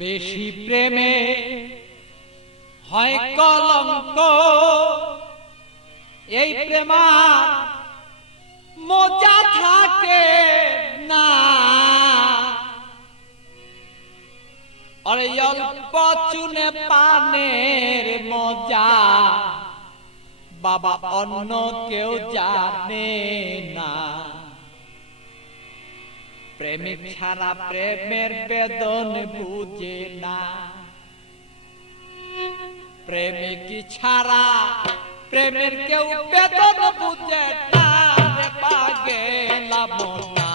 বেশি প্রেমে হয় কলঙ্ক, এই প্রেমা মজা থাকে না। আরে অল্প চুনে পানের মজা বাবা অন্য কেউ জানে না। প্রেমিক ছাড়া প্রেমের বেদন বুঝে না। প্রেমিক ছাড়া প্রেমের কেউ বেদন বুঝে না রে পাগলা মনা।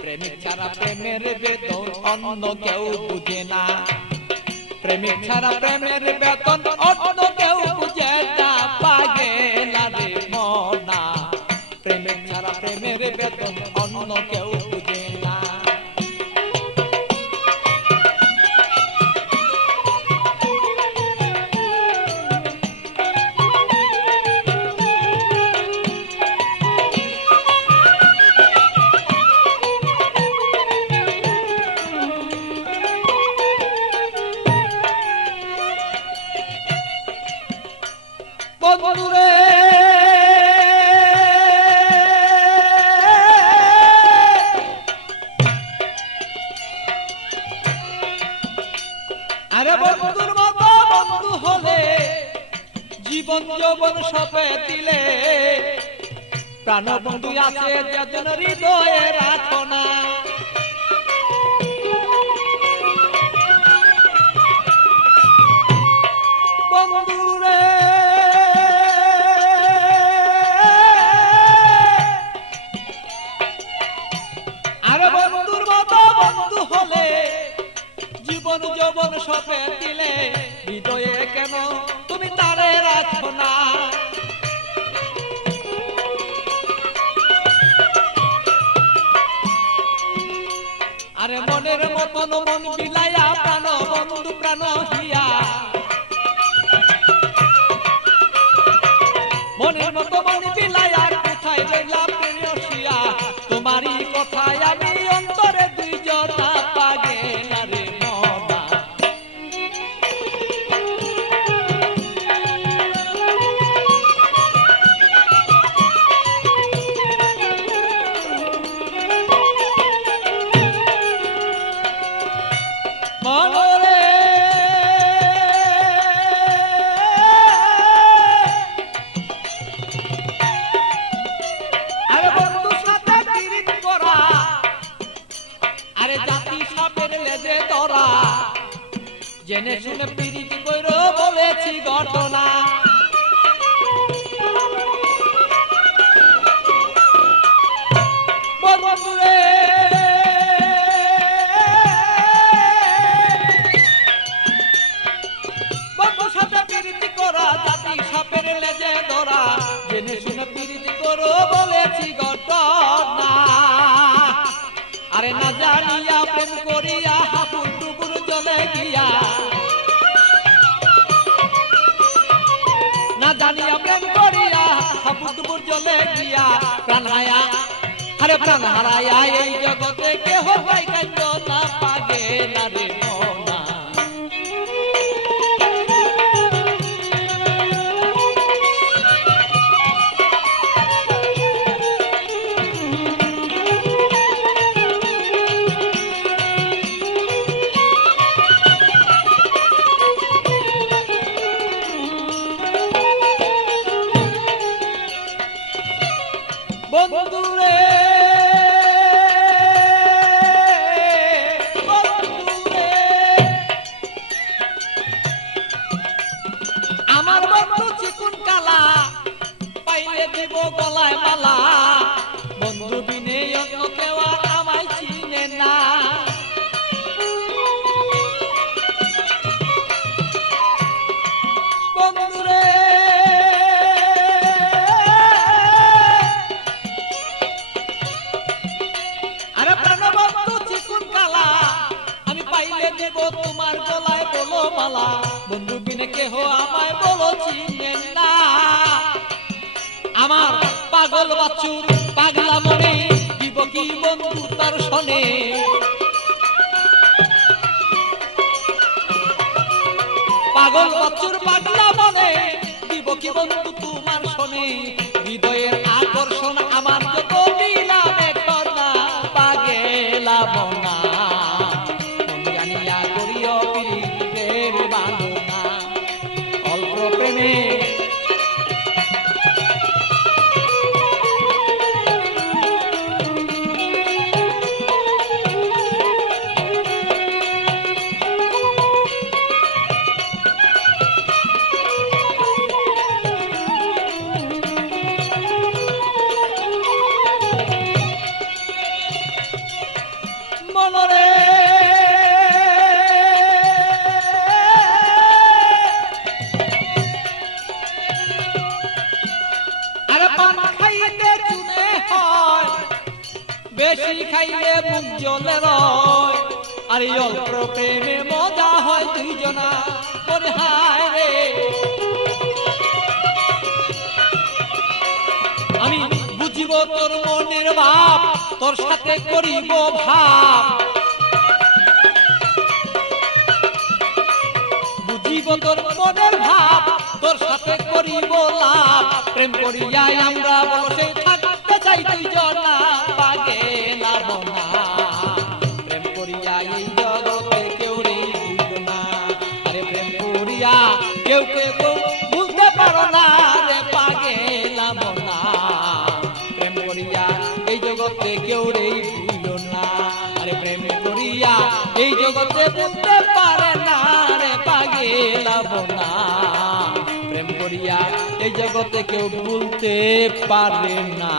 প্রেমিক ছাড়া প্রেমের বেদন অন্য কেউ বুঝে না। প্রেমিক ছাড়া প্রেমের বেদন অন্য কেউ বুঝে না পাগলা রে মনা। প্রেমিক ছাড়া প্রেমের বেদন অন্য কেউ বুঝে না। বন্ধুরে আরে বন্ধুর মতো বন্ধু হলে জীবন যৌবন সপে দিলে। প্রাণ বন্ধু আছে যেজন হৃদয়ে রাখো না। বন্ধুরে আরে বন্ধুর মতো বন্ধু হলে জীবন যৌবন সপে দিলে। হৃদয়ে কেন তুমি তারে রাখো না। আরে মনের মতন মন বিলাইয়া প্রাণ বন্ধু প্রাণ হিয়া। মনের মতো মন বিলাইয়া কোথায় রইলা প্রেয়সিয়া। তোমারই কথায় আমি অন্তরে দুই জোড়া পাগলা রে মনা। মনরে আরে বন্ধু সাথে পিরিত করা, আরে জাতি সাপের লেজে ধরা। জেনে শুনে পিরিত কইরো বলেছি ঘটনা। বন্ধুরে বন্ধু সাথে পিরিত করা, জাতি সাপের লেজে ধরা। জেনে শুনে পিরিত করো বলেছি ঘটনা। আরে না জানিয়া প্রেম করিয়া হাবুর ডুবুর চলে গিয়া। না জানিয়া প্রেম করিয়া হাবুর ডুবুর চলে গিয়া। প্রাণ হায়া আরে প্রাণ হারায়া এই জগতে কেহ পাই কান্দ না পাগলা রে মনা। বন্ধুরে বন্ধুরে আমার বন্ধু চিকুন কালা, পাইলে দিব গলায় মালা। বন্ধু বিনে অন্য কেউ আর আমায় চিনে না। বন্ধুরে আরে প্রাণ বন্ধু চিকুন কালা, আমি পাইলে দেব তোমার গলায় বলো মালা। বন্ধু বিনে কেহ আমায় বলো চিনে না। আমার পাগল বাছুর পাগলা মনে দিব কি বন্ধু তার শোনে। পাগল বচ্চুর পাগলা মনে দিব কি বন্ধু তোমার শোনে হৃদয়ের আকর্ষণ আমার যত দিলাম এখন না পাগেলাম না মন জানিয়া করিও প্রীতির বাঁধনা অল্প প্রেমে মনরে আরে পান খাইতে চুনে হয় বেশি খাইলে মুখ জ্বলে রয় আর এই অল্প প্রেমে মজা হয় দুইজনা মনে হায় রে আমি বুঝিব তোর মনের ভাব তোর সাথে করিব ভাব বুঝিব তোর মনের ভাব তোর সাথে করিব লাভ প্রেম করিয়াই আমরা বসে থাকতে চাই দুইজনা পাগেলাম না প্রেম করিয়াই এই জগতে কেউ রে না আরে প্রেম করিয়া কেউ কেউ বুঝতে পারো না রে পাগেলাম না প্রেম করিয়া এই জগতে কেউ রে ভুলো না আরে প্রেম করিয়া এই জগতে বুঝতে পারে না রে পাগেলাম না প্রেম করিয়া এই জগতে কেউ ভুলতে পারে না।